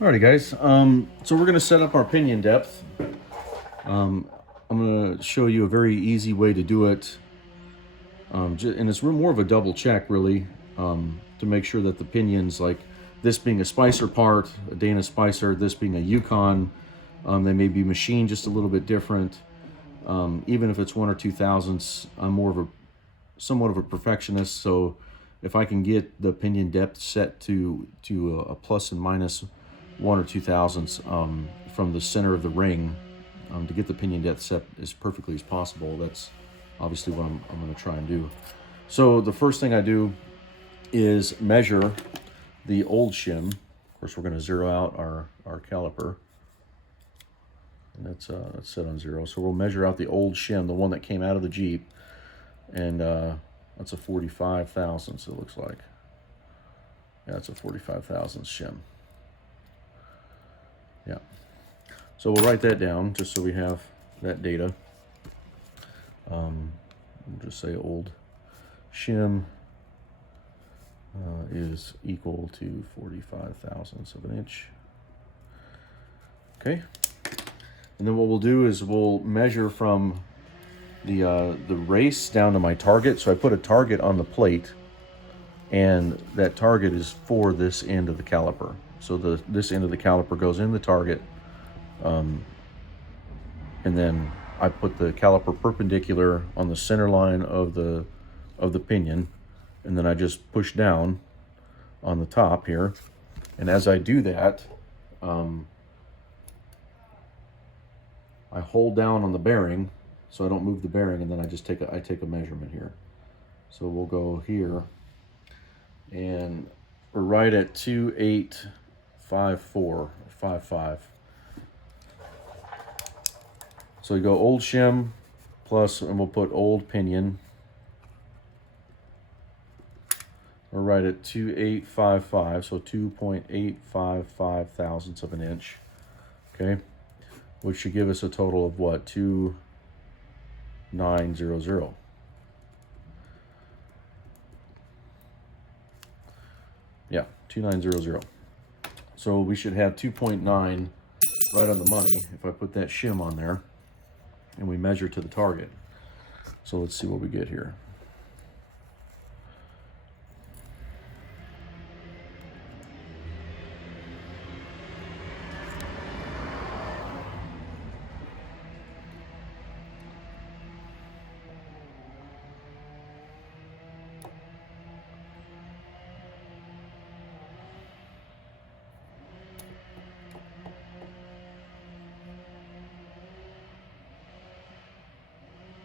Alrighty guys, so we're going to set up our pinion depth. I'm going to show you a very easy way to do it, and it's more of a double check really, to make sure that the pinions, like this being a Spicer part, a Dana Spicer, this being a Yukon, they may be machined just a little bit different. Even if it's 1 or 2 thousandths, I'm somewhat of a perfectionist, so if I can get the pinion depth set to a plus and minus 1 or 2 thousandths from the center of the ring, to get the pinion depth set as perfectly as possible, that's obviously what I'm going to try and do. So the first thing I do is measure the old shim. Of course, we're going to zero out our caliper, and that's set on 0. So we'll measure out the old shim, the one that came out of the Jeep, and that's a 45 thousandths, it looks like. Yeah, it's a 45 thousandths shim. Yeah. So we'll write that down just so we have that data. We'll just say old shim is equal to 45 thousandths of an inch. Okay. And then what we'll do is we'll measure from the race down to my target. So I put a target on the plate, and that target is for this end of the caliper. So this end of the caliper goes in the target, and then I put the caliper perpendicular on the center line of the pinion, and then I just push down on the top here. And as I do that, I hold down on the bearing so I don't move the bearing, and then I just take a measurement here. So we'll go here, and we're right at 2854.55. So we go old shim plus, and we'll put old pinion. We're right at 2855, so 2.855 thousandths of an inch. Okay, which should give us a total of what? 2900. Yeah, 2900. So we should have 2.9 right on the money if I put that shim on there and we measure to the target. So let's see what we get here.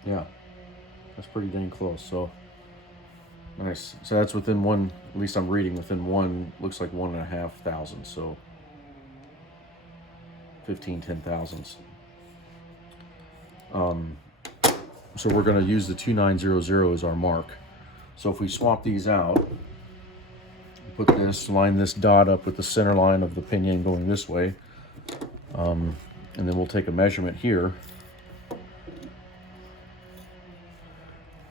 Yeah, that's pretty dang close. So nice. So that's within one, at least I'm reading within one, looks like 1.5 thousandths. So 10 thousandths. So we're going to use the 2900 as our mark. So if we swap these out, put this, line this dot up with the center line of the pinion going this way, and then we'll take a measurement here.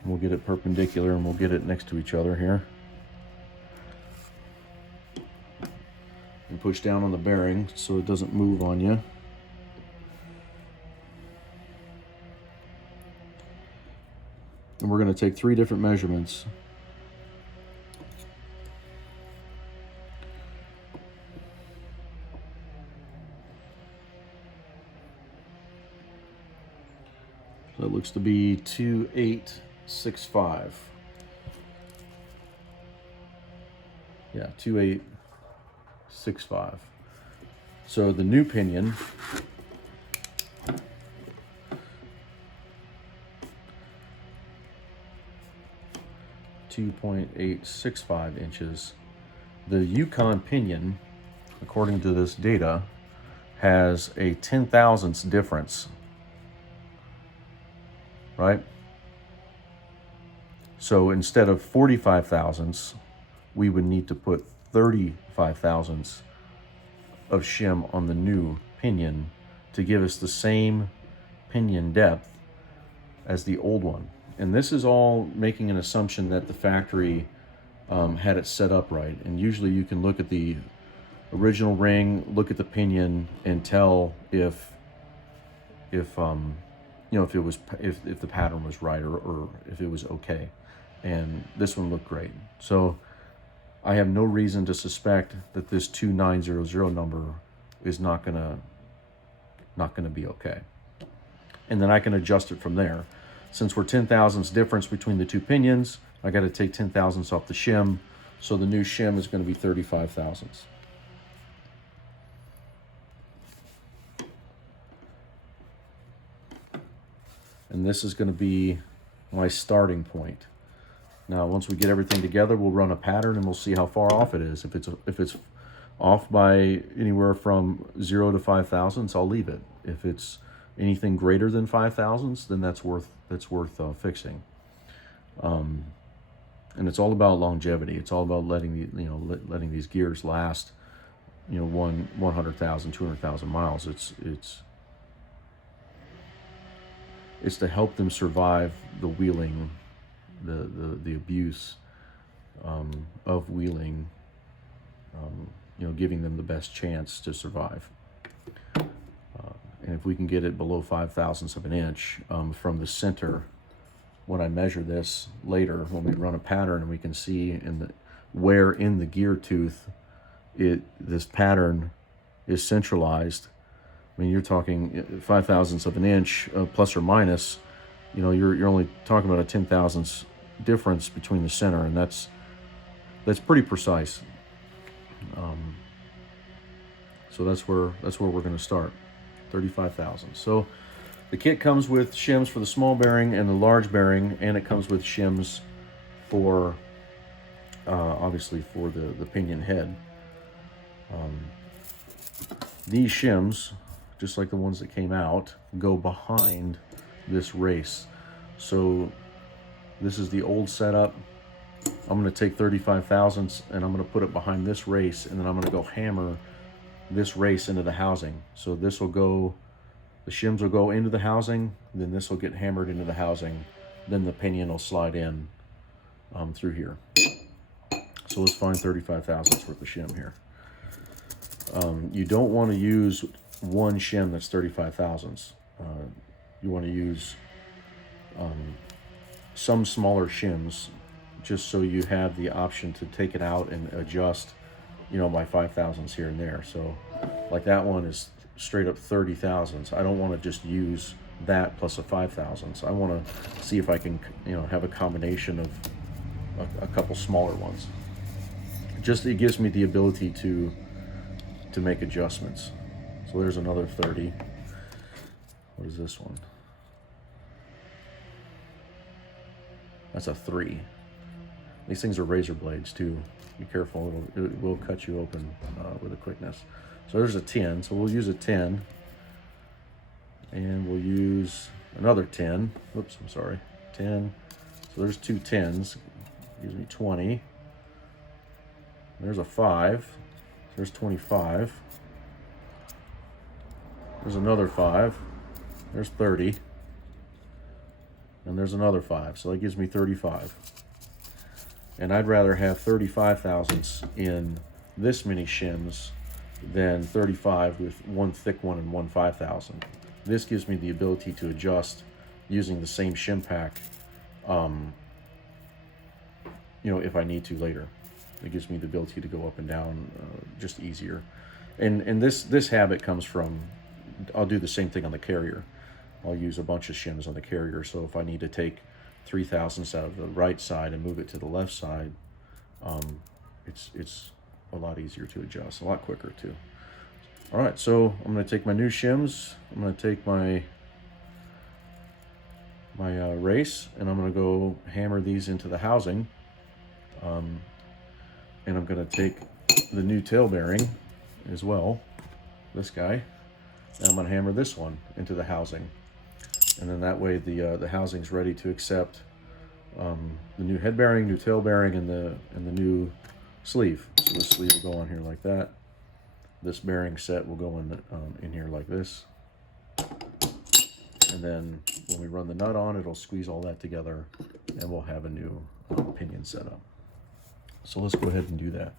We'll get it perpendicular, and we'll get it next to each other here. And push down on the bearing so it doesn't move on you. And we're going to take 3 different measurements. So it looks to be 2865. Yeah, 2865. So the new pinion .865 inches. The Yukon pinion, according to this data, has a 10 thousandths difference, right? So instead of 45 thousandths, we would need to put 35 thousandths of shim on the new pinion to give us the same pinion depth as the old one. And this is all making an assumption that the factory had it set up right. And usually you can look at the original ring, look at the pinion, and tell if you know, if the pattern was right, or if it was okay. And this one looked great. So I have no reason to suspect that this 2900 number is not gonna be okay. And then I can adjust it from there. Since we're 10 thousandths difference between the two pinions, I got to take 10 thousandths off the shim. So the new shim is going to be 35 thousandths. And this is going to be my starting point. Now, once we get everything together, we'll run a pattern and we'll see how far off it is. If it's off by anywhere from 0 to 5 thousandths, I'll leave it. If it's anything greater than 5 thousandths, then that's worth fixing. And it's all about longevity. It's all about letting these gears last, 100,000, 200,000 miles. It's to help them survive the wheeling, the abuse of wheeling, giving them the best chance to survive. And if we can get it below 5 thousandths of an inch from the center, when I measure this later, when we run a pattern, and we can see where in the gear tooth this pattern is centralized. I mean, you're talking 5 thousandths of an inch, plus or minus. You're only talking about a 10 thousandths difference between the center, and that's pretty precise. So that's where we're going to start, 35 thousandths. So the kit comes with shims for the small bearing and the large bearing, and it comes with shims for obviously for the pinion head. These shims, just like the ones that came out, go behind this race. So this is the old setup. I'm going to take 35 thousandths and I'm going to put it behind this race, and then I'm going to go hammer this race into the housing. So this will go, the shims will go into the housing, then this will get hammered into the housing, then the pinion will slide in through here. So let's find 35 thousandths worth of shim here. You don't want to use one shim that's 35 thousandths. You want to use some smaller shims, just so you have the option to take it out and adjust, by 5 thousandths here and there. So like that one is straight up 30 thousandths. I don't want to just use that plus a 5 thousandths. I want to see if I can, have a combination of a couple smaller ones. It gives me the ability to make adjustments. So there's another 30. What is this one? That's a 3. These things are razor blades too. Be careful, it will cut you open with a quickness. So there's a 10, so we'll use a 10. And we'll use another 10. Whoops, I'm sorry, 10. So there's two 10s, gives me 20. There's a 5, there's 25. There's another 5, there's 30. And there's another 5, so that gives me 35. And I'd rather have 35 thousandths in this many shims than 35 with one thick one and one 5 thousandth. This gives me the ability to adjust using the same shim pack, if I need to later. It gives me the ability to go up and down just easier. And this habit comes from, I'll do the same thing on the carrier. I'll use a bunch of shims on the carrier, so if I need to take 3 thousandths out of the right side and move it to the left side, it's a lot easier to adjust, a lot quicker too. All right, so I'm going to take my new shims, I'm going to take my race, and I'm going to go hammer these into the housing. And I'm going to take the new tail bearing as well, this guy, and I'm going to hammer this one into the housing. And then that way the housing's ready to accept the new head bearing, new tail bearing, and the new sleeve. So this sleeve will go on here like that. This bearing set will go in here like this. And then when we run the nut on, it'll squeeze all that together, and we'll have a new pinion set up. So let's go ahead and do that.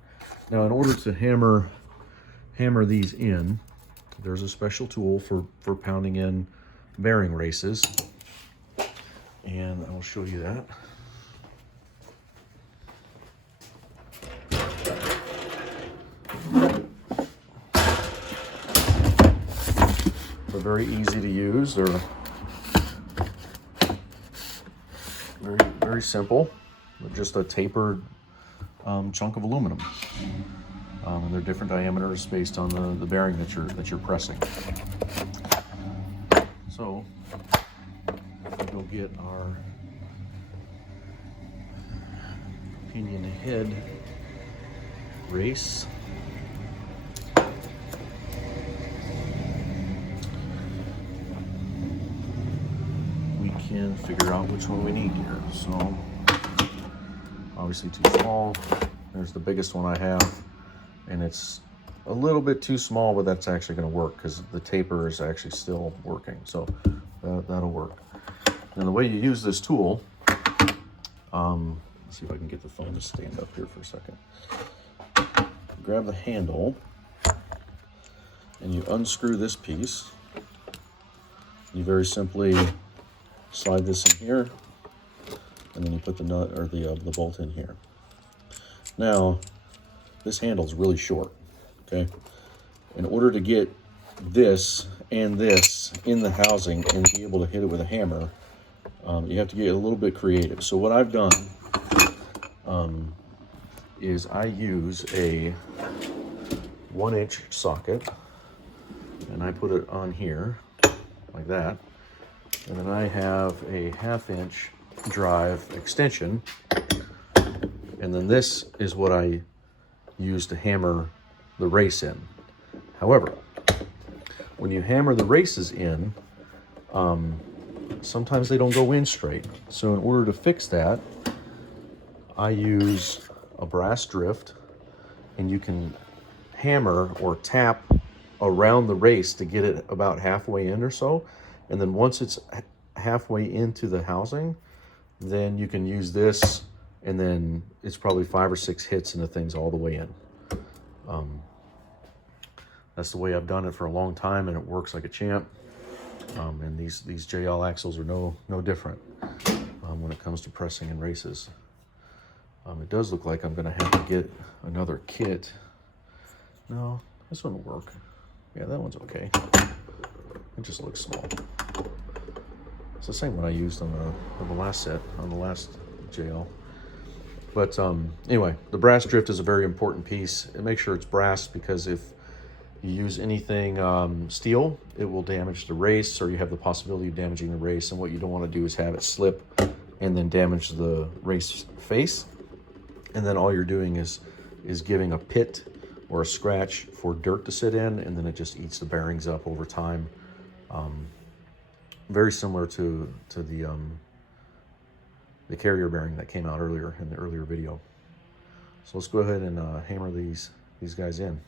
Now, in order to hammer hammer these in, there's a special tool for pounding in bearing races. And I'll show you that. They're very easy to use. They're very simple. They're just a tapered chunk of aluminum. And they're different diameters based on the bearing that you're pressing. So we'll go get our pinion head race. We can figure out which one we need here. So obviously too small. There's the biggest one I have, and it's a little bit too small, but that's actually going to work because the taper is actually still working. So that'll work. And the way you use this tool, let's see if I can get the phone to stand up here for a second. Grab the handle and you unscrew this piece. You very simply slide this in here, and then you put the nut or the bolt in here. Now, this handle is really short, okay? In order to get this and this in the housing and be able to hit it with a hammer, you have to get a little bit creative. So what I've done is I use a 1-inch socket, and I put it on here like that. And then I have a 1/2-inch drive extension. And then this is what I use to hammer the race in. However, when you hammer the races in, sometimes they don't go in straight. So in order to fix that, I use a brass drift, and you can hammer or tap around the race to get it about halfway in or so. And then once it's halfway into the housing, then you can use this, and then it's probably 5 or 6 hits and the thing's all the way in. That's the way I've done it for a long time, and it works like a champ. And these JL axles are no different when it comes to pressing in races. It does look like I'm gonna have to get another kit. No, this one will work. Yeah, that one's okay. It just looks small. It's the same one I used on the last set, on the last JL. But anyway, the brass drift is a very important piece. And make sure it's brass, because if you use anything steel, it will damage the race, or you have the possibility of damaging the race. And what you don't want to do is have it slip and then damage the race face. And then all you're doing is giving a pit or a scratch for dirt to sit in, and then it just eats the bearings up over time. Very similar to the carrier bearing that came out earlier in the earlier video. So let's go ahead and hammer these guys in.